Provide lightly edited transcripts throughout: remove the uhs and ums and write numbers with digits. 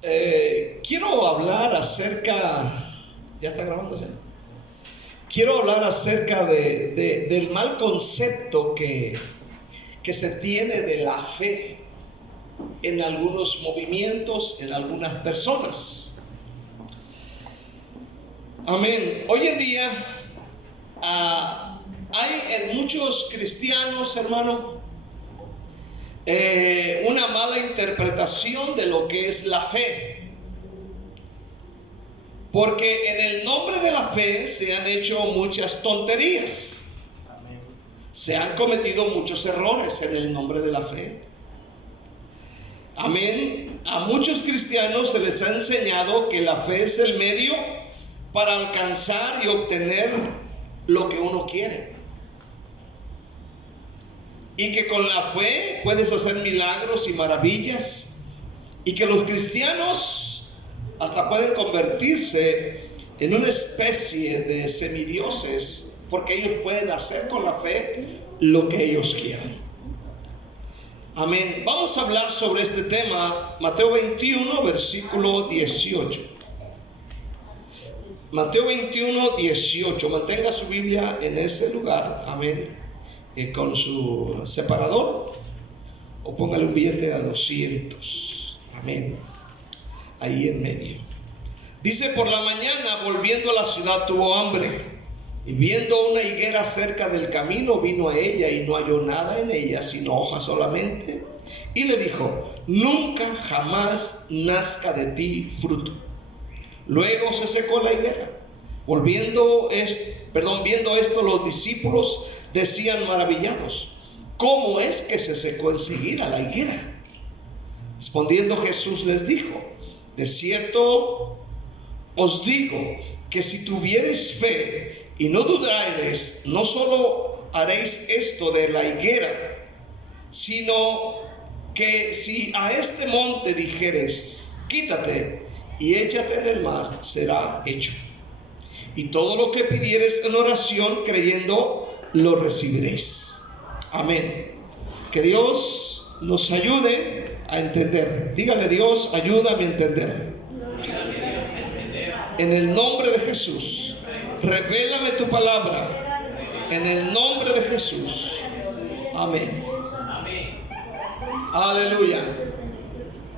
Quiero hablar acerca, ¿ya está grabando ya? Quiero hablar acerca del mal concepto que se tiene de la fe en algunos movimientos, en algunas personas. Amén. Hoy en día hay en muchos cristianos, hermano, una mala interpretación de lo que es la fe, porque en el nombre de la fe se han hecho muchas tonterías. Se han cometido muchos errores en el nombre de la fe. Amén. A muchos cristianos se les ha enseñado que la fe es el medio para alcanzar y obtener lo que uno quiere, y que con la fe puedes hacer milagros y maravillas, y que los cristianos hasta pueden convertirse en una especie de semidioses, porque ellos pueden hacer con la fe lo que ellos quieran. Amén. Vamos a hablar sobre este tema, Mateo 21, versículo 18. Mateo 21, 18. Mantenga su Biblia en ese lugar. Amén. Con su separador, o póngale un billete de 200. Amén. Ahí en medio. Dice: por la mañana, volviendo a la ciudad, tuvo hambre, y viendo una higuera cerca del camino, vino a ella, y no halló nada en ella sino hojas solamente, y le dijo: nunca jamás nazca de ti fruto. Luego se secó la higuera. Viendo esto, los discípulos decían maravillados: ¿cómo es que se secó enseguida la higuera? Respondiendo Jesús les dijo: de cierto os digo que si tuviereis fe y no dudareis, no solo haréis esto de la higuera, sino que si a este monte dijeres: quítate y échate en el mar, será hecho. Y todo lo que pidieres en oración creyendo, lo recibiréis. Amén. Que Dios nos ayude a entender. Dígale: Dios, ayúdame a entender. En el nombre de Jesús, revélame tu palabra. En el nombre de Jesús. Amén. Aleluya.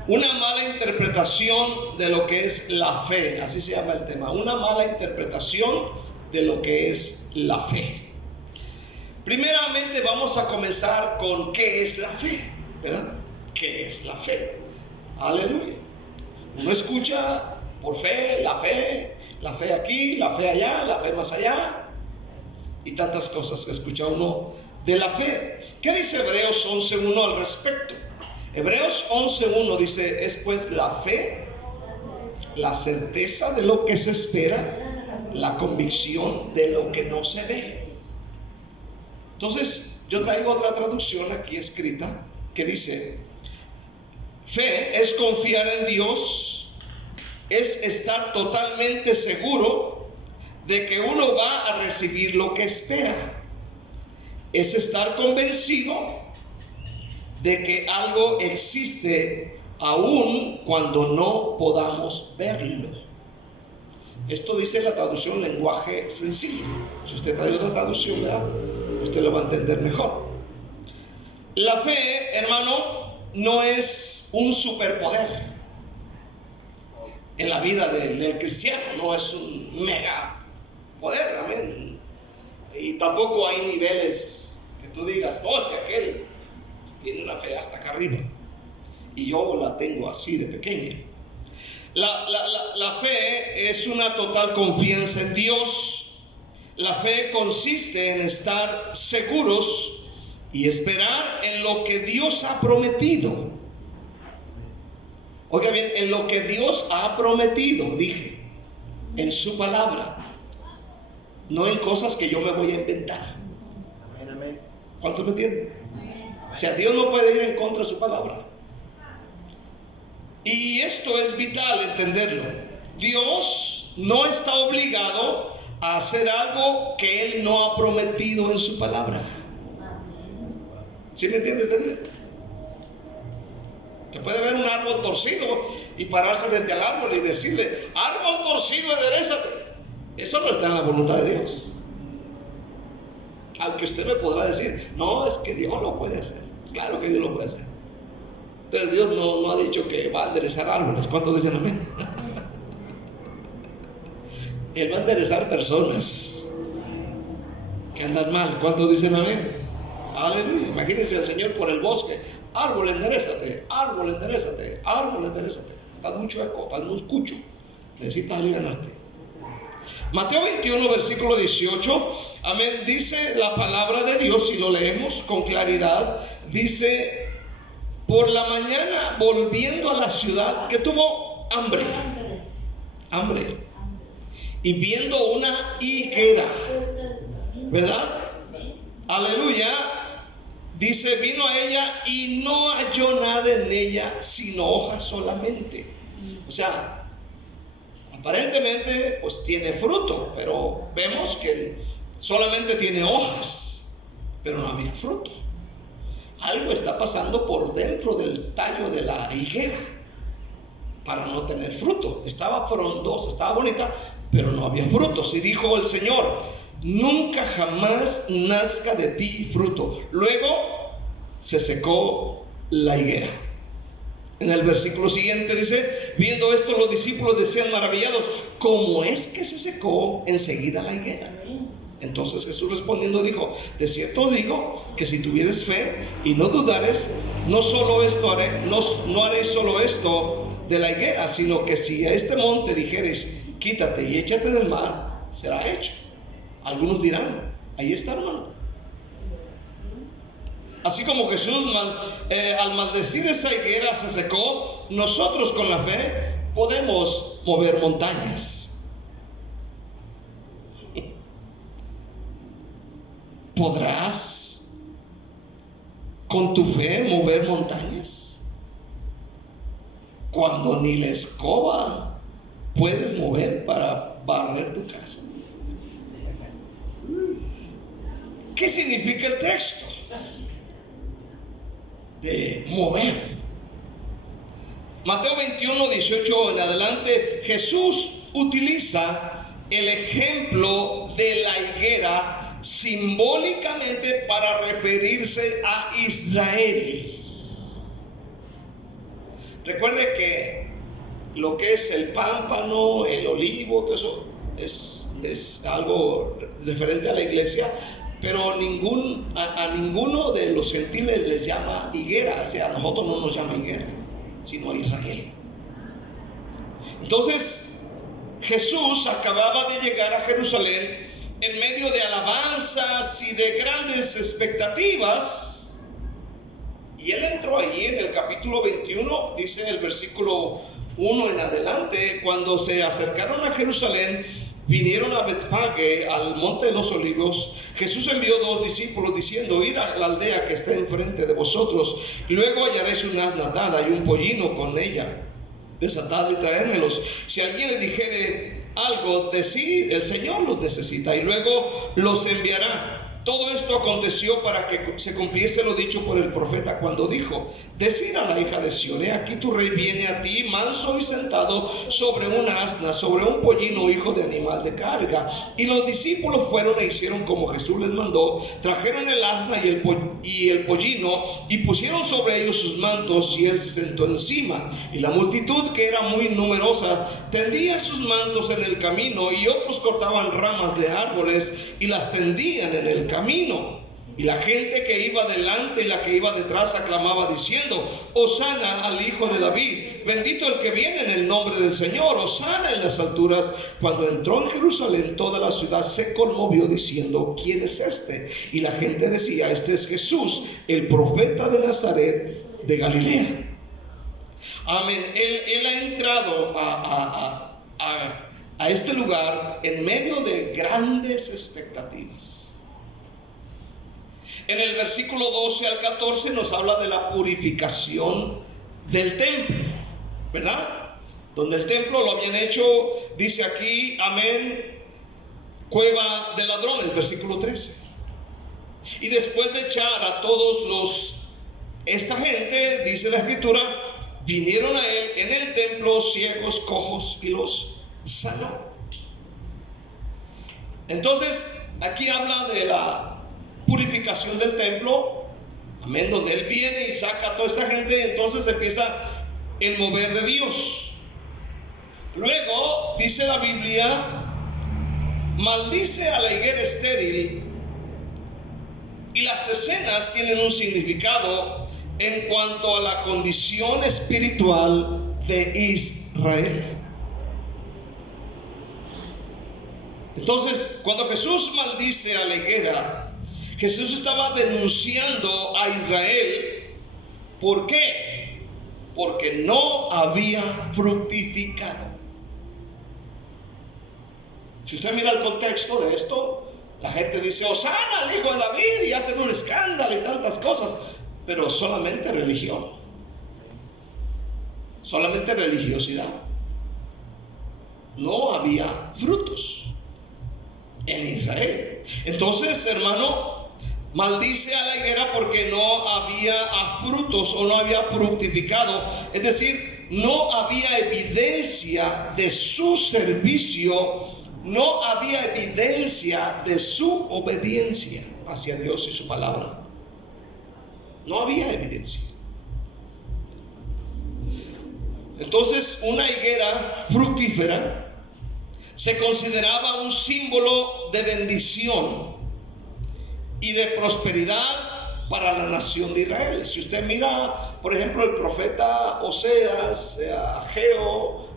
Una mala interpretación de lo que es la fe, así se llama el tema. Una mala interpretación de lo que es la fe. Primeramente vamos a comenzar con qué es la fe, ¿verdad? ¿Qué es la fe? Aleluya. Uno escucha por fe, la fe aquí, la fe allá, la fe más allá, y tantas cosas que escucha uno de la fe. ¿Qué dice Hebreos 11:1 al respecto? Hebreos 11:1 dice: es pues la fe, la certeza de lo que se espera, la convicción de lo que no se ve. Entonces yo traigo otra traducción aquí escrita que dice: fe es confiar en Dios, es estar totalmente seguro de que uno va a recibir lo que espera, es estar convencido de que algo existe aun cuando no podamos verlo. Esto dice la traducción lenguaje sencillo. Si usted trae otra traducción, ¿verdad?, usted lo va a entender mejor. La fe, hermano, no es un superpoder en la vida del cristiano. No es un mega poder, amén. Y tampoco hay niveles que tú digas: no, es que aquel tiene una fe hasta acá arriba y yo la tengo así de pequeña. La fe es una total confianza en Dios. La fe consiste en estar seguros y esperar en lo que Dios ha prometido. Oiga bien, en lo que Dios ha prometido, dije, en su palabra, no en cosas que yo me voy a inventar. Amén. ¿Cuántos me entienden? O sea, Dios no puede ir en contra de su palabra. Y esto es vital entenderlo. Dios no está obligado a hacer algo que Él no ha prometido en su palabra. ¿Sí me entiendes? Usted puede ver un árbol torcido y pararse frente al árbol y decirle: árbol torcido, enderézate. Eso no está en la voluntad de Dios. Aunque usted me podrá decir: no, es que Dios lo puede hacer. Claro que Dios lo puede hacer, pero Dios no ha dicho que va a enderezar árboles. ¿Cuántos dicen amén? Él va a enderezar personas que andan mal. ¿Cuántos dicen amén? Aleluya. Imagínense al Señor por el bosque: árbol, enderézate, árbol, enderézate, árbol, enderézate. Estás mucho eco, estás muy escucho, necesitas alivianarte. Mateo 21, versículo 18, amén, dice la palabra de Dios, si lo leemos con claridad, dice: por la mañana, volviendo a la ciudad, que tuvo hambre, y viendo una higuera, ¿verdad? Aleluya. Dice: vino a ella y no halló nada en ella sino hojas solamente. O sea, aparentemente pues tiene fruto, pero vemos que solamente tiene hojas, pero no había fruto. Algo está pasando por dentro del tallo de la higuera para no tener fruto. Estaba frondosa, estaba bonita, pero no había frutos. Y dijo el Señor: nunca jamás nazca de ti fruto. Luego se secó la higuera. En el versículo siguiente dice: viendo esto, los discípulos decían maravillados: ¿cómo es que se secó enseguida la higuera? Entonces Jesús respondiendo dijo: de cierto os digo que si tuvieres fe y no dudares, no solo esto haré, no haré solo esto de la higuera, sino que si a este monte dijeres: quítate y échate en el mar, será hecho. Algunos dirán: ahí está, hermano. Así como Jesús al maldecir esa higuera se secó, nosotros con la fe podemos mover montañas. ¿Podrás con tu fe mover montañas? Cuando ni la escoba puedes mover para barrer tu casa. ¿Qué significa el texto de mover? Mateo 21, 18 en adelante, Jesús utiliza el ejemplo de la higuera simbólicamente para referirse a Israel. Recuerde que lo que es el pámpano, el olivo, todo eso es algo referente a la iglesia, pero a ninguno de los gentiles les llama higuera. O sea, a nosotros no nos llama higuera, sino a Israel. Entonces Jesús acababa de llegar a Jerusalén en medio de alabanzas y de grandes expectativas, y él entró allí en el capítulo 21, dice en el versículo 1 en adelante: cuando se acercaron a Jerusalén, vinieron a Betfage, al monte de los olivos. Jesús envió 2 discípulos diciendo: id a la aldea que está enfrente de vosotros, luego hallaréis una asna atada y un pollino con ella desatado, y traédmelos. Si alguien le dijere algo, decid: el Señor los necesita, y luego los enviará. Todo esto aconteció para que se cumpliese lo dicho por el profeta cuando dijo: decid a la hija de Sión: he aquí tu rey viene a ti, manso y sentado sobre una asna, sobre un pollino, hijo de animal de carga. Y los discípulos fueron e hicieron como Jesús les mandó. Trajeron el asna y el pollino, y pusieron sobre ellos sus mantos, y él se sentó encima. Y la multitud, que era muy numerosa, tendía sus mantos en el camino, y otros cortaban ramas de árboles y las tendían en el camino. Y la gente que iba delante y la que iba detrás aclamaba diciendo: Hosana al hijo de David, bendito el que viene en el nombre del Señor, Hosana en las alturas. Cuando entró en Jerusalén, toda la ciudad se conmovió diciendo: ¿quién es este? Y la gente decía: este es Jesús, el profeta de Nazaret de Galilea. Amén. Él ha entrado a este lugar en medio de grandes expectativas. En el versículo 12 al 14 nos habla de la purificación del templo, ¿verdad? Donde el templo lo habían hecho, dice aquí, amén, cueva de ladrones, versículo 13. Y después de echar a todos esta gente, dice la escritura, vinieron a él en el templo ciegos, cojos, y los sanó. Entonces, aquí habla de la purificación del templo, amén, donde él viene y saca a toda esta gente, y entonces empieza el mover de Dios. Luego, dice la Biblia, maldice a la higuera estéril, y las escenas tienen un significado en cuanto a la condición espiritual de Israel. Entonces, cuando Jesús maldice a la higuera, Jesús estaba denunciando a Israel. ¿Por qué? Porque no había fructificado. Si usted mira el contexto de esto, la gente dice Hosana al hijo de David, y hacen un escándalo y tantas cosas, pero solamente religión, solamente religiosidad. No había frutos en Israel. Entonces, hermano, maldice a la higuera porque no había frutos o no había fructificado. Es decir, no había evidencia de su servicio, no había evidencia de su obediencia hacia Dios y su palabra. No había evidencia. Entonces, una higuera fructífera se consideraba un símbolo de bendición y de prosperidad para la nación de Israel. Si usted mira, por ejemplo, el profeta Oseas, Ageo,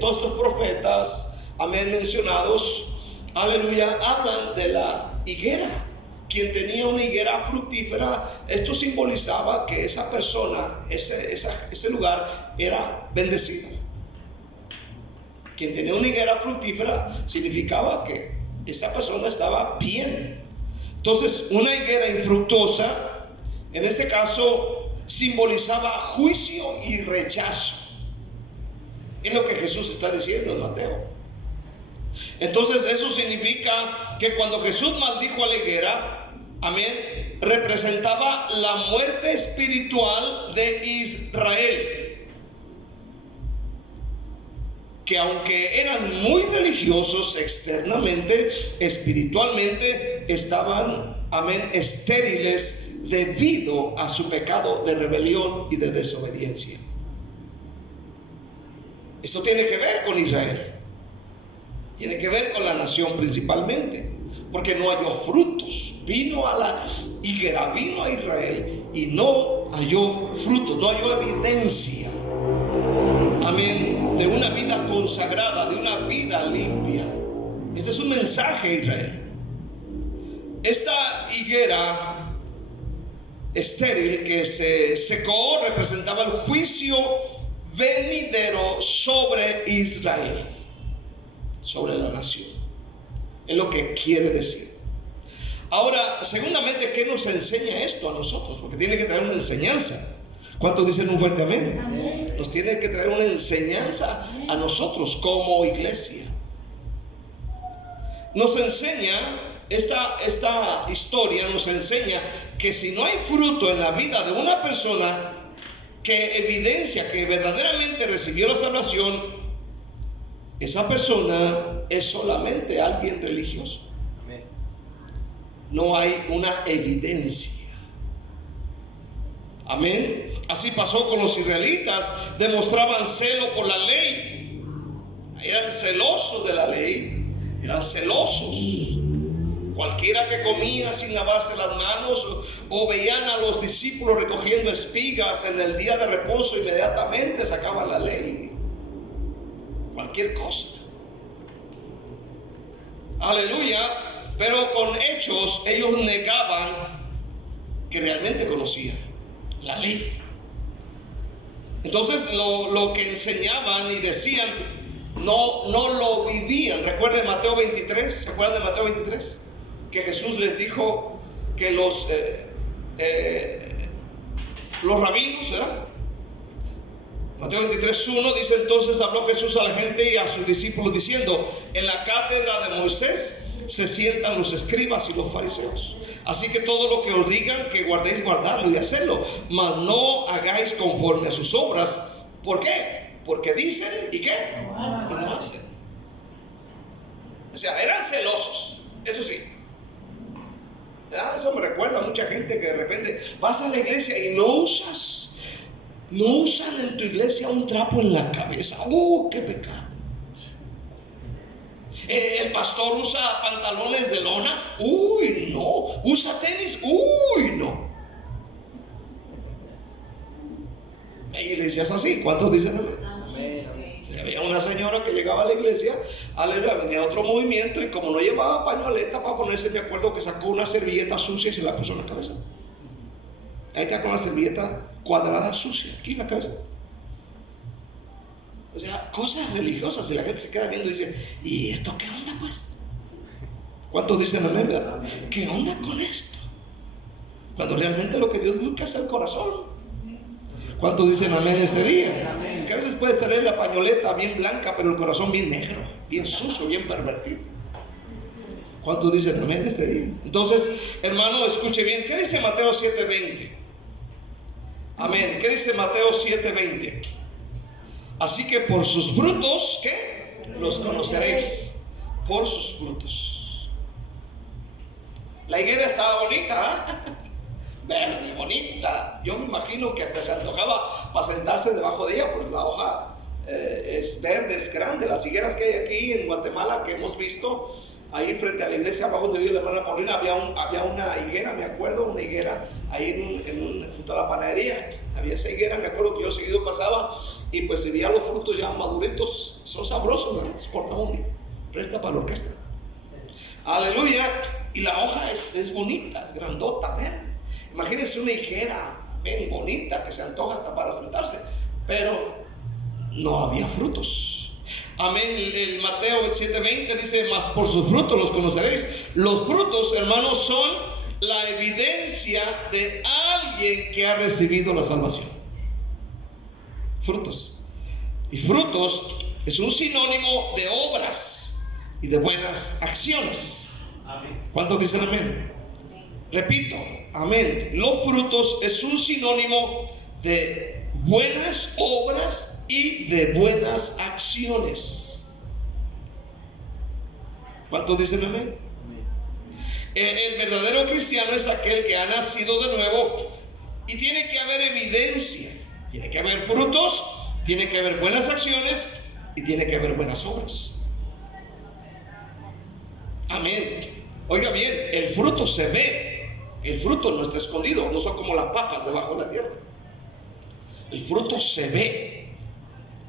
todos estos profetas, amén, mencionados, aleluya, hablan de la higuera. Quien tenía una higuera fructífera, esto simbolizaba que esa persona, ese lugar era bendecido. Quien tenía una higuera fructífera significaba que esa persona estaba bien. Entonces, una higuera infructuosa, en este caso, simbolizaba juicio y rechazo. Es lo que Jesús está diciendo en Mateo. Entonces, eso significa que cuando Jesús maldijo a la higuera, amén, representaba la muerte espiritual de Israel, que aunque eran muy religiosos externamente, espiritualmente estaban, amén, estériles debido a su pecado de rebelión y de desobediencia. Esto tiene que ver con Israel, tiene que ver con la nación principalmente, porque no halló frutos. Vino a la higuera, vino a Israel y no halló frutos, no halló evidencia, amén, de una vida consagrada, de una vida limpia. Este es un mensaje a Israel. Esta higuera estéril que se secó representaba el juicio venidero sobre Israel, sobre la nación. Es lo que quiere decir. Ahora, segundamente, ¿qué nos enseña esto a nosotros? Porque tiene que traer una enseñanza. ¿Cuántos dicen un fuerte amén? Amén. Nos tiene que traer una enseñanza a nosotros como iglesia. Nos enseña, esta historia nos enseña que si no hay fruto en la vida de una persona que evidencia que verdaderamente recibió la salvación, esa persona es solamente alguien religioso. No hay una evidencia. Amén. Así pasó con los israelitas. Demostraban celo por la ley. Eran celosos de la ley. Eran celosos. Cualquiera que comía sin lavarse las manos, o veían a los discípulos recogiendo espigas en el día de reposo, inmediatamente sacaban la ley. Cualquier cosa. Aleluya. Pero con hechos ellos negaban que realmente conocían la ley. Entonces lo que enseñaban y decían no lo vivían. Recuerden Mateo 23. ¿Se acuerdan de Mateo 23? Que Jesús les dijo que los rabinos, ¿verdad? Mateo 23:1 dice: entonces habló Jesús a la gente y a sus discípulos diciendo: en la cátedra de Moisés se sientan los escribas y los fariseos. Así que todo lo que os digan que guardéis, guardadlo y hacedlo, mas no hagáis conforme a sus obras, ¿Por qué? Porque dicen y ¿qué? Y no hacen. O sea, eran celosos, eso sí. Eso me recuerda a mucha gente que de repente vas a la iglesia y no usan en tu iglesia un trapo en la cabeza. ¡Qué pecado! El pastor usa pantalones de lona. ¡Uy, no! Usa tenis. ¡Uy, no! Hay iglesias así. ¿Cuántos dicen amén? Había una señora que llegaba a la iglesia, aleluya, venía otro movimiento, y como no llevaba pañoleta para ponerse, me acuerdo que sacó una servilleta sucia y se la puso en la cabeza. Ahí está con la servilleta cuadrada sucia aquí en la cabeza. O sea, cosas religiosas, y la gente se queda viendo y dice, ¿y esto qué onda pues? ¿Cuántos dicen amén, verdad? ¿Qué onda con esto? Cuando realmente lo que Dios busca es el corazón. ¿Cuántos dicen amén este día? Amén. Que a veces puedes tener la pañoleta bien blanca, pero el corazón bien negro, bien sucio, bien pervertido. ¿Cuántos dicen amén este día? Entonces, hermano, escuche bien. ¿Qué dice Mateo 7:20? Amén. ¿Qué dice Mateo 7:20? Así que por sus frutos, ¿qué? Los conoceréis. Por sus frutos. La higuera estaba bonita, ¿eh? Verde, bonita. Yo me imagino que hasta se antojaba para sentarse debajo de ella, porque la hoja es verde, es grande. Las higueras que hay aquí en Guatemala, que hemos visto ahí frente a la iglesia abajo donde vive la hermana Paulina, había una higuera, me acuerdo, una higuera ahí junto a la panadería. Había esa higuera, me acuerdo que yo seguido pasaba y pues se veía los frutos ya maduritos. Son sabrosos, ¿no? Exporta uno, presta para la orquesta. Aleluya. Y la hoja es bonita, es grandota, verde. Imagínense una higuera bien bonita que se antoja hasta para sentarse, pero no había frutos. Amén. El Mateo 7:20 dice, mas por sus frutos los conoceréis. Los frutos, hermanos, son la evidencia de alguien que ha recibido la salvación. Frutos. Y frutos es un sinónimo de obras y de buenas acciones. Amén. ¿Cuántos dicen amén? Repito, amén. Los frutos es un sinónimo de buenas obras y de buenas acciones. ¿Cuántos dicen amén? El verdadero cristiano es aquel que ha nacido de nuevo, y tiene que haber evidencia, tiene que haber frutos, tiene que haber buenas acciones y tiene que haber buenas obras. Amén. Oiga bien, el fruto se ve. El fruto no está escondido, no son como las papas debajo de la tierra. El fruto se ve.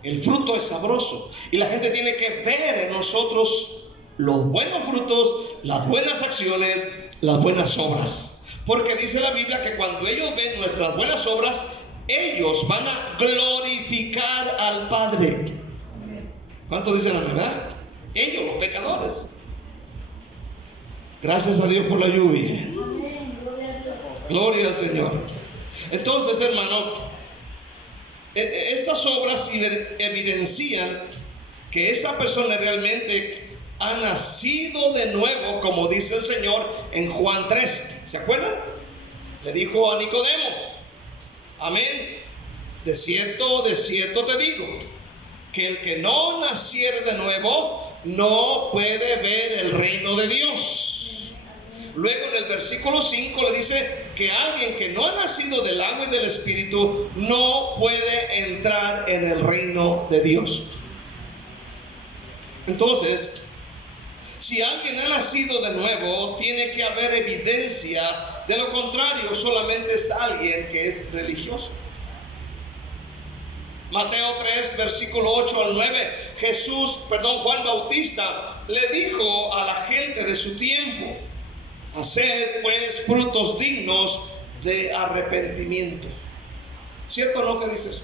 El fruto es sabroso. Y la gente tiene que ver en nosotros los buenos frutos, las buenas acciones, las buenas obras. Porque dice la Biblia que cuando ellos ven nuestras buenas obras, ellos van a glorificar al Padre. ¿Cuánto dicen la verdad? Ellos, los pecadores. Gracias a Dios por la lluvia. Gloria al Señor. Entonces, hermano, estas obras evidencian que esa persona realmente ha nacido de nuevo, como dice el Señor en Juan 3. ¿Se acuerdan? Le dijo a Nicodemo, amén, de cierto te digo, que el que no naciere de nuevo no puede ver el reino de Dios. Luego en el versículo 5 le dice que alguien que no ha nacido del agua y del Espíritu no puede entrar en el reino de Dios. Entonces, si alguien ha nacido de nuevo, tiene que haber evidencia. De lo contrario, solamente es alguien que es religioso. Mateo 3, versículo 8 al 9, Juan Bautista le dijo a la gente de su tiempo: haced pues frutos dignos de arrepentimiento. ¿Cierto o no que dice eso?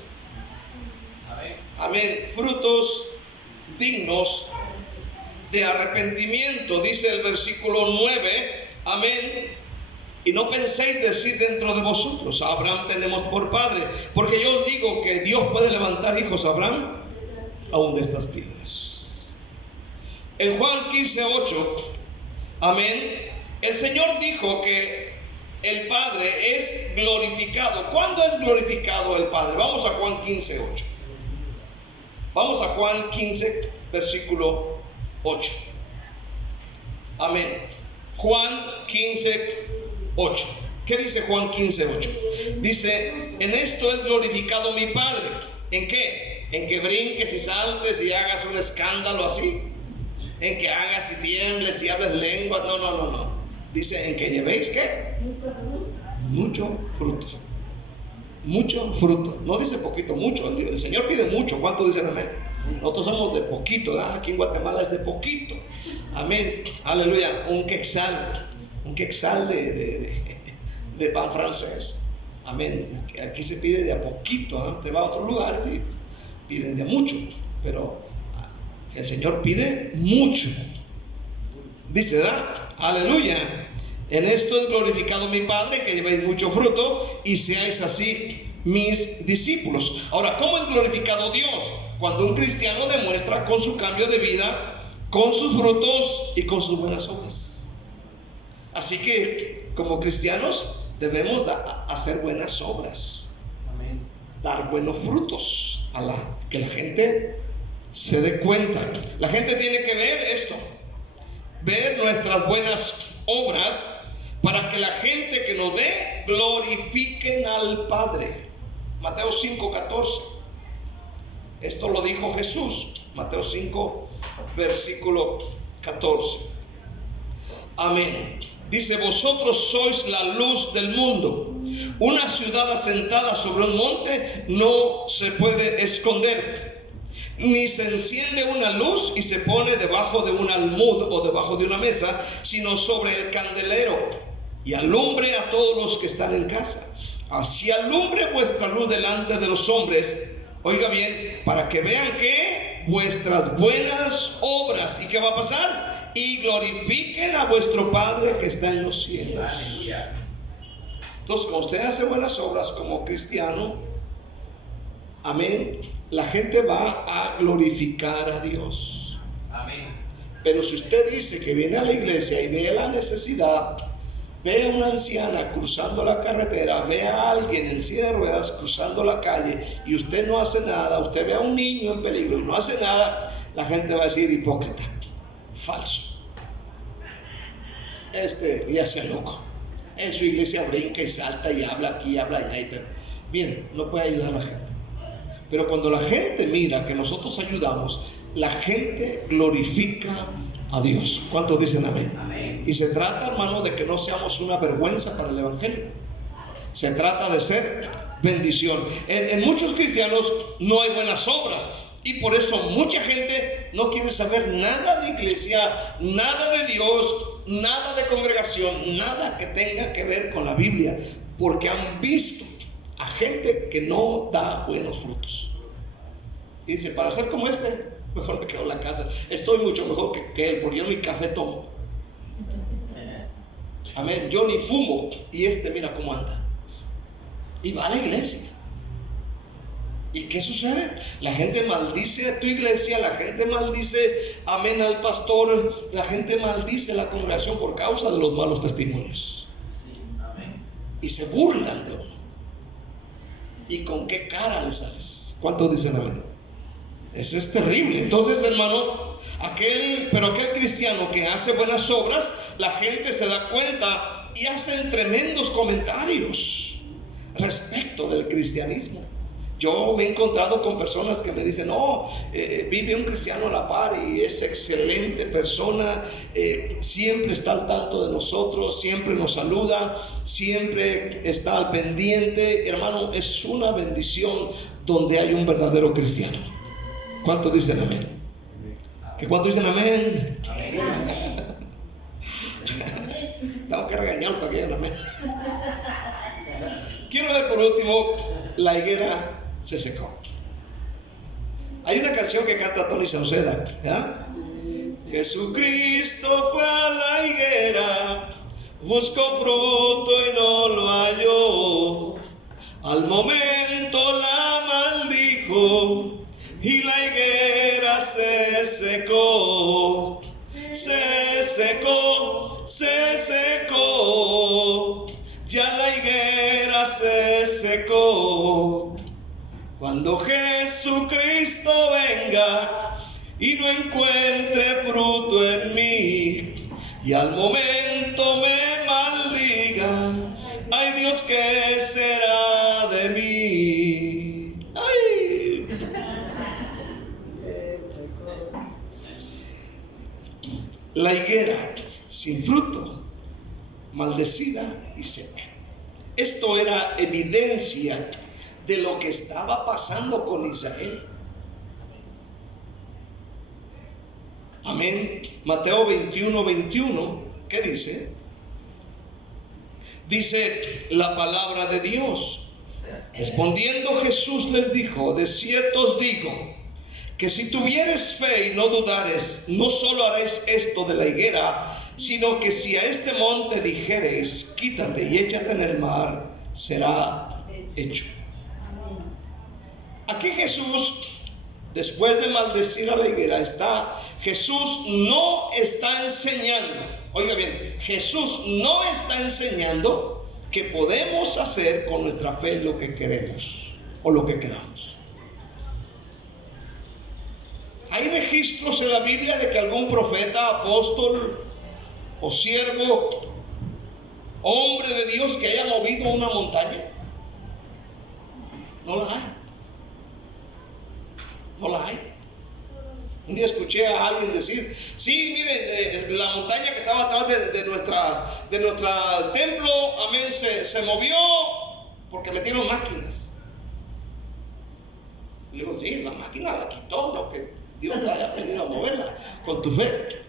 Amén. Amén. Frutos dignos de arrepentimiento, dice el versículo 9. Amén. Y no penséis decir dentro de vosotros: a Abraham tenemos por padre, porque yo os digo que Dios puede levantar hijos a Abraham aún de estas piedras. En Juan 15:8, amén, el Señor dijo que el Padre es glorificado. ¿Cuándo es glorificado el Padre? Vamos a Juan 15:8. Vamos a Juan 15, versículo 8. Amén. Juan 15, 8. ¿Qué dice Juan 15, 8? Dice: en esto es glorificado mi Padre. ¿En qué? En que brinques y saltes y hagas un escándalo así. En que hagas y tiembles y hables lenguas. No. Dice: en que llevéis ¿qué? Mucho fruto. Mucho fruto. No dice poquito, mucho. El Señor pide mucho. ¿Cuánto dicen amén? Nosotros somos de poquito, ¿verdad? Aquí en Guatemala es de poquito. Amén. Aleluya. Un quetzal de pan francés. Amén. Aquí se pide de a poquito, ¿no? Te va a otros lugares y piden de a mucho, pero el Señor pide mucho. Dice, ¿verdad? Aleluya. En esto es glorificado mi Padre, que llevéis mucho fruto y seáis así mis discípulos. Ahora, ¿cómo es glorificado Dios? Cuando un cristiano demuestra con su cambio de vida, con sus frutos y con sus buenas obras. Así que como cristianos debemos hacer buenas obras. Amén. Dar buenos frutos que la gente se dé cuenta. La gente tiene que ver esto, ver nuestras buenas obras, para que la gente que nos ve glorifiquen al Padre. Mateo 5:14. Esto lo dijo Jesús. Mateo 5, versículo 14. Amén. Dice: vosotros sois la luz del mundo. Una ciudad asentada sobre un monte no se puede esconder, ni se enciende una luz y se pone debajo de un almud o debajo de una mesa, sino sobre el candelero, y alumbre a todos los que están en casa. Así alumbre vuestra luz delante de los hombres, oiga bien, para que vean que vuestras buenas obras, ¿y qué va a pasar? Y glorifiquen a vuestro Padre que está en los cielos. Entonces, cuando usted hace buenas obras como cristiano, amén, la gente va a glorificar a Dios. Amén. Pero si usted dice que viene a la iglesia y ve la necesidad, ve a una anciana cruzando la carretera, ve a alguien en silla de ruedas cruzando la calle y usted no hace nada, usted ve a un niño en peligro y no hace nada, la gente va a decir: hipócrita, falso, le hace loco. En su iglesia brinca y salta y habla aquí y habla allá, pero bien, no puede ayudar a la gente. Pero cuando la gente mira que nosotros ayudamos, la gente glorifica a Dios. ¿Cuántos dicen amén? Amén. Y se trata, hermano, de que no seamos una vergüenza para el evangelio. Se trata de ser bendición. En muchos cristianos no hay buenas obras, y por eso mucha gente no quiere saber nada de iglesia, nada de Dios, nada de congregación, nada que tenga que ver con la Biblia, porque han visto a gente que no da buenos frutos. Y dice: para ser como mejor me quedo en la casa. Estoy mucho mejor que él, porque yo ni café tomo. Amén. Yo ni fumo, y mira cómo anda. Y va a la iglesia. ¿Y qué sucede? La gente maldice a tu iglesia, la gente maldice, amén, al pastor, la gente maldice a la congregación por causa de los malos testimonios. Sí, amén. Y se burlan de uno. ¿Y con qué cara le sales? ¿Cuántos dicen amén? Eso es terrible. Entonces, hermano, aquel cristiano que hace buenas obras, la gente se da cuenta y hacen tremendos comentarios respecto del cristianismo. Yo me he encontrado con personas que me dicen: no, vive un cristiano a la par y es excelente persona, siempre está al tanto de nosotros, siempre nos saluda, siempre está al pendiente. Hermano, es una bendición donde hay un verdadero cristiano. ¿Cuántos dicen amén? ¿Cuántos dicen amén? Tengo que regañar para que digan amén. Quiero ver por último: la higuera se secó. Hay una canción que canta Tony Sauceda, ¿ya? Jesucristo fue a la higuera, buscó fruto y no lo halló. Al momento la maldijo y la higuera se secó. Se secó, se secó. Ya la higuera se secó. Cuando Jesucristo venga oiga y no encuentre fruto en mí, y al momento me maldiga, ay Dios, ¿qué será de mí? ¡Ay! La higuera sin fruto, maldecida y seca. Esto era evidencia de lo que estaba pasando con Israel. Amén. Mateo 21:21, ¿qué dice? Dice la palabra de Dios: respondiendo Jesús les dijo, de cierto os digo, que si tuvieres fe y no dudares, no solo haréis esto de la higuera, sino que si a este monte dijeres, quítate y échate en el mar, será hecho. Aquí Jesús, después de maldecir a la higuera, Jesús no está enseñando, oiga bien, Jesús no está enseñando que podemos hacer con nuestra fe lo que queremos o lo que queramos. Hay registros en la Biblia de que algún profeta, apóstol o siervo, hombre de Dios, que haya movido una montaña. No la hay. No la hay. Un día escuché a alguien decir, sí, miren, la montaña que estaba atrás de nuestro templo, amén, se movió porque metieron máquinas. Le digo, sí, la máquina la quitó, no que Dios te haya venido a moverla con tu fe.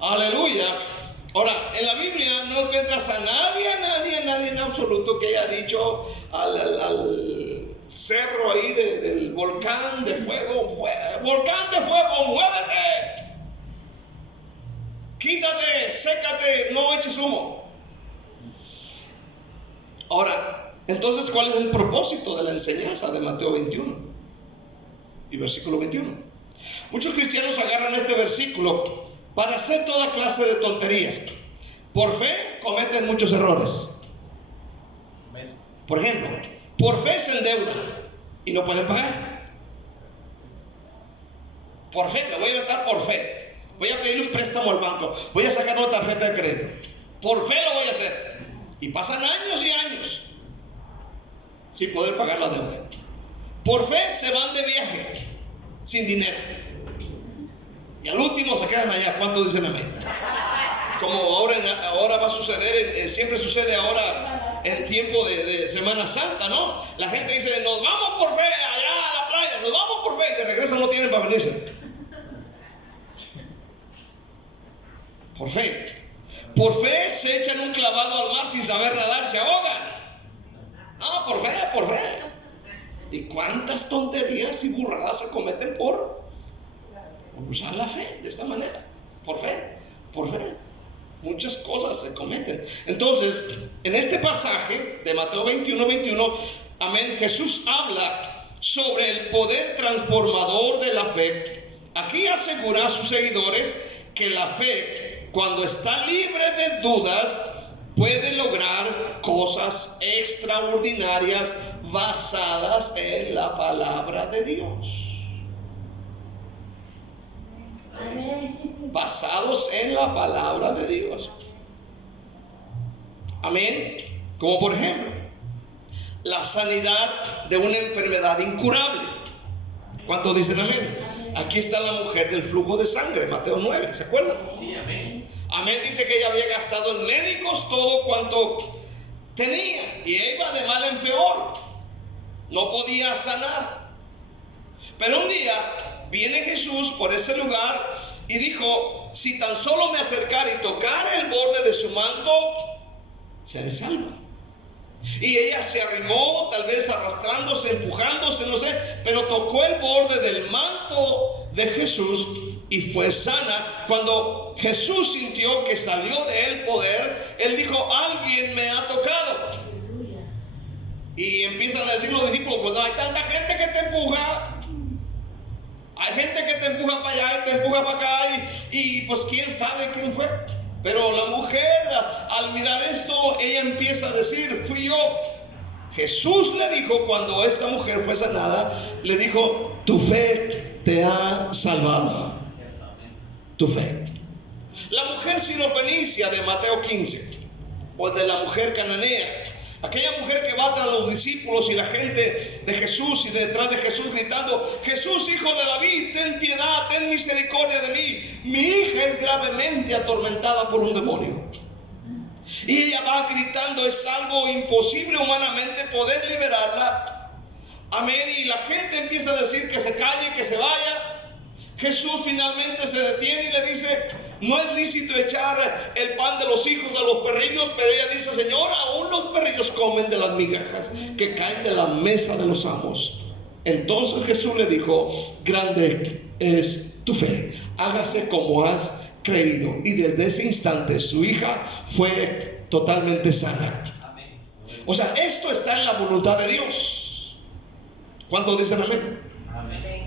Aleluya. Ahora, en la Biblia no encuentras a nadie en absoluto que haya dicho al cerro ahí del volcán de fuego, muévete, quítate, sécate, no eches humo. Ahora, entonces, ¿cuál es el propósito de la enseñanza de Mateo 21 y versículo 21? Muchos cristianos agarran este versículo para hacer toda clase de tonterías. Por fe cometen muchos errores. Por ejemplo, por fe se endeuda y no pueden pagar. Por fe, me voy a levantar por fe. Voy a pedir un préstamo al banco. Voy a sacar una tarjeta de crédito. Por fe lo voy a hacer. Y pasan años y años sin poder pagar la deuda. Por fe se van de viaje sin dinero. Y al último se quedan allá. ¿Cuántos dicen amén? Como ahora va a suceder, siempre sucede ahora en tiempo de Semana Santa, ¿no? La gente dice, nos vamos por fe allá a la playa, nos vamos por fe, y de regreso no tienen para venirse. Por fe. Por fe se echan un clavado al mar sin saber nadar, se ahogan. Ah, por fe. ¿Y cuántas tonterías y burradas se cometen por usar la fe de esta manera? Por fe. Muchas cosas se cometen. Entonces, en este pasaje de Mateo 21:21, amén, Jesús habla sobre el poder transformador de la fe. Aquí asegura a sus seguidores que la fe, cuando está libre de dudas, puede lograr cosas extraordinarias basadas en la palabra de Dios. Amén. Basados en la palabra de Dios. Amén. Como por ejemplo, la sanidad de una enfermedad incurable. ¿Cuántos dicen amén? Aquí está la mujer del flujo de sangre, Mateo 9, ¿se acuerdan? Sí, amén. Amén, dice que ella había gastado en médicos todo cuanto tenía y iba de mal en peor. No podía sanar. Pero un día viene Jesús por ese lugar y dijo, si tan solo me acercara y tocara el borde de su manto, seré salva. Y ella se arrimó, tal vez arrastrándose, empujándose, no sé, pero tocó el borde del manto de Jesús y fue sana. Cuando Jesús sintió que salió de él poder, él dijo, alguien me ha tocado. Y empiezan a decir los discípulos, pues no, hay tanta gente que te empuja. Hay gente que te empuja para allá y te empuja para acá y pues quién sabe quién fue. Pero la mujer, al mirar esto, ella empieza a decir, fui yo. Jesús le dijo, cuando esta mujer fue sanada, le dijo: tu fe te ha salvado. Tu fe. La mujer sirofenicia de Mateo 15, o de la mujer cananea, aquella mujer que va tras los discípulos y la gente de Jesús y detrás de Jesús gritando: Jesús, hijo de David, ten piedad, ten misericordia de mí. Mi hija es gravemente atormentada por un demonio. Y ella va gritando, es algo imposible humanamente poder liberarla. Amén. Y la gente empieza a decir que se calle, que se vaya. Jesús finalmente se detiene y le dice: no es lícito echar el pan de los hijos a los perrillos. Pero ella dice: Señor, aún los perrillos comen de las migajas que caen de la mesa de los amos. Entonces Jesús le dijo: grande es tu fe, hágase como has creído. Y desde ese instante su hija fue totalmente sana. Amén. O sea, esto está en la voluntad de Dios. ¿Cuántos dicen amén? Amén.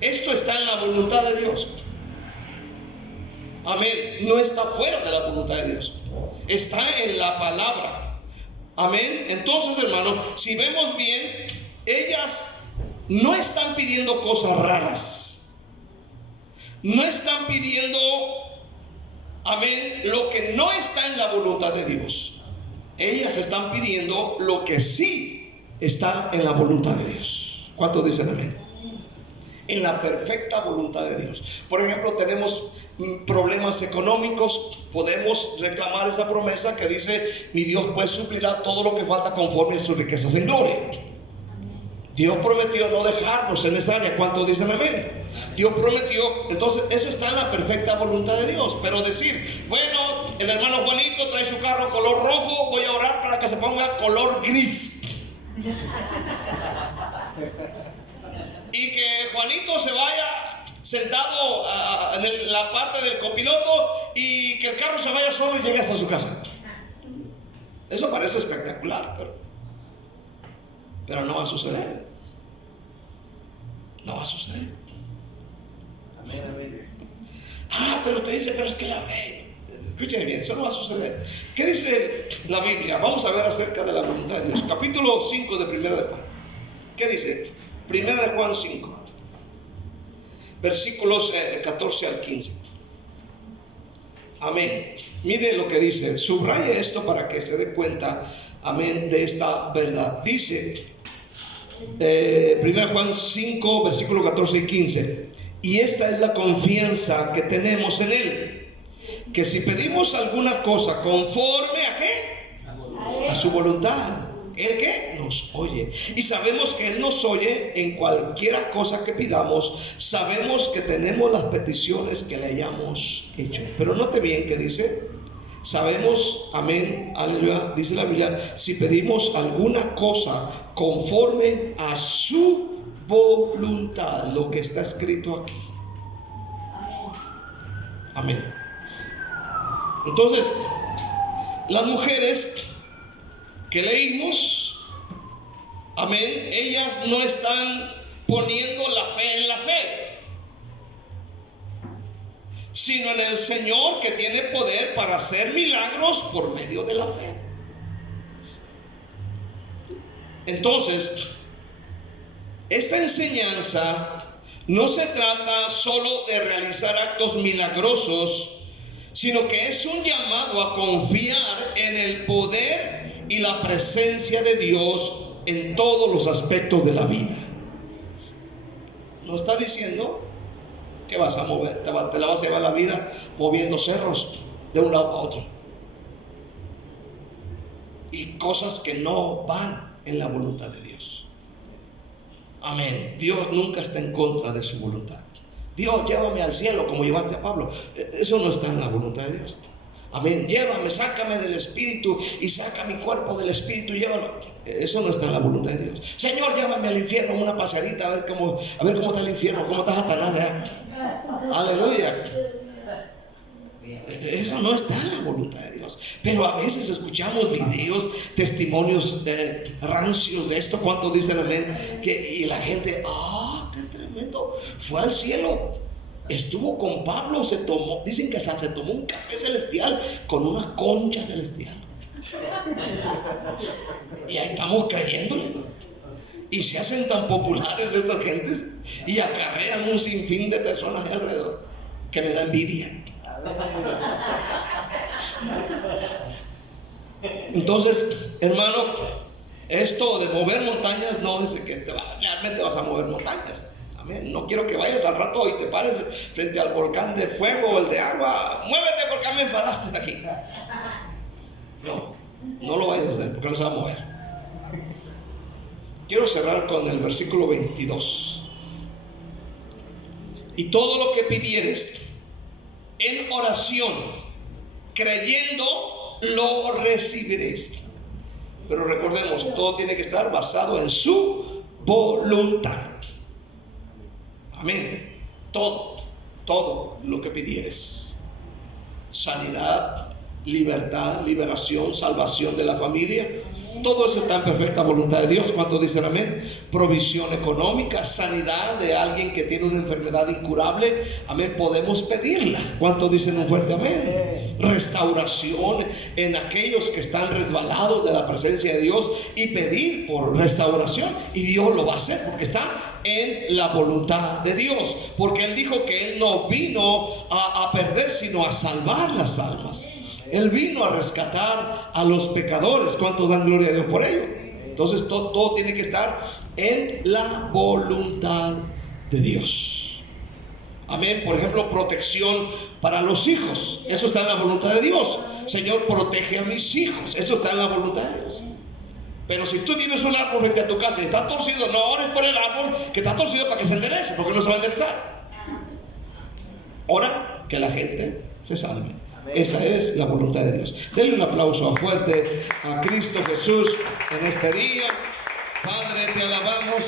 Esto está en la voluntad de Dios. Amén. No está fuera de la voluntad de Dios, está en la palabra. Amén. Entonces, hermano, si vemos bien, ellas no están pidiendo cosas raras, no están pidiendo, amén, lo que no está en la voluntad de Dios. Ellas están pidiendo lo que sí está en la voluntad de Dios. ¿Cuántos dicen amén? En la perfecta voluntad de Dios. Por ejemplo, tenemos problemas económicos, podemos reclamar esa promesa que dice: mi Dios pues suplirá todo lo que falta conforme a sus riquezas en gloria. Dios prometió no dejarnos en esa área. ¿Cuántos dicen amén? Dios prometió. Entonces eso está en la perfecta voluntad de Dios. Pero decir: bueno, el hermano Juanito trae su carro color rojo, voy a orar para que se ponga color gris, y que Juanito se vaya sentado en la parte del copiloto y que el carro se vaya solo y llegue hasta su casa. Eso parece espectacular, pero no va a suceder. No va a suceder. Amén, amén. Pero usted dice: pero es que la fe. Escuchen bien, eso no va a suceder. ¿Qué dice la Biblia? Vamos a ver acerca de la voluntad de Dios. Capítulo 5 de Primera de Juan. ¿Qué dice? Primera de Juan 5, versículos 14 al 15. Amén. Mire lo que dice. Subraye esto para que se dé cuenta, amén, de esta verdad. Dice 1 Juan 5, versículo 14 y 15. Y esta es la confianza que tenemos en Él, que si pedimos alguna cosa conforme a ¿qué? A su voluntad, ¿Él qué? Nos oye. Y sabemos que Él nos oye en cualquiera cosa que pidamos. Sabemos que tenemos las peticiones que le hayamos hecho. Pero note bien que dice: sabemos, amén, aleluya, dice la Biblia, si pedimos alguna cosa conforme a su voluntad, lo que está escrito aquí. Amén. Entonces, las mujeres que leímos, amén, ellas no están poniendo la fe en la fe, sino en el Señor, que tiene poder para hacer milagros por medio de la fe. Entonces, esta enseñanza no se trata solo de realizar actos milagrosos, sino que es un llamado a confiar en el poder y la presencia de Dios en todos los aspectos de la vida. No está diciendo que vas a mover, te la vas a llevar la vida moviendo cerros de un lado a otro y cosas que no van en la voluntad de Dios. Amén. Dios nunca está en contra de su voluntad. Dios, llévame al cielo como llevaste a Pablo. Eso no está en la voluntad de Dios. Amén. Llévame, sácame del espíritu y saca mi cuerpo del espíritu y llévalo. Eso no está en la voluntad de Dios. Señor, llévame al infierno una pasadita a ver cómo está el infierno, cómo está Satanás allá. Aleluya. Eso no está en la voluntad de Dios. Pero a veces escuchamos videos, testimonios rancios de esto. ¿Cuántos dicen amén? Y la gente, qué tremendo, fue al cielo, estuvo con Pablo, dicen que se tomó un café celestial con una concha celestial. Y ahí estamos creyéndole. Y se hacen tan populares estas gentes y acarrean un sinfín de personas ahí alrededor que me da envidia. Entonces, hermano, esto de mover montañas no es que realmente vas a mover montañas. Amén. No quiero que vayas al rato y te pares frente al volcán de fuego o el de agua. Muévete porque me enfadaste de aquí. No lo vayas a hacer porque no se va a mover. Quiero cerrar con el versículo 22. Y todo lo que pidieres en oración, creyendo, lo recibiréis. Pero recordemos, todo tiene que estar basado en su voluntad. Amén. Todo lo que pidieres. Sanidad, libertad, liberación, salvación de la familia. Todo eso está en perfecta voluntad de Dios. ¿Cuántos dicen amén? Provisión económica, sanidad de alguien que tiene una enfermedad incurable. Amén, podemos pedirla. ¿Cuántos dicen un fuerte amén? Restauración en aquellos que están resbalados de la presencia de Dios y pedir por restauración. Y Dios lo va a hacer porque está en la voluntad de Dios. Porque Él dijo que Él no vino a perder, sino a salvar las almas. Él vino a rescatar a los pecadores. ¿Cuántos dan gloria a Dios por ello? Entonces todo tiene que estar en la voluntad de Dios. Amén. Por ejemplo, protección para los hijos. Eso está en la voluntad de Dios. Señor, protege a mis hijos. Eso está en la voluntad de Dios. Pero si tú tienes un árbol frente a tu casa y está torcido, no ores por el árbol que está torcido para que se enderece, porque no se va a enderezar. Ora que la gente se salve. Esa es la voluntad de Dios. Denle un aplauso fuerte a Cristo Jesús en este día. Padre, te alabamos.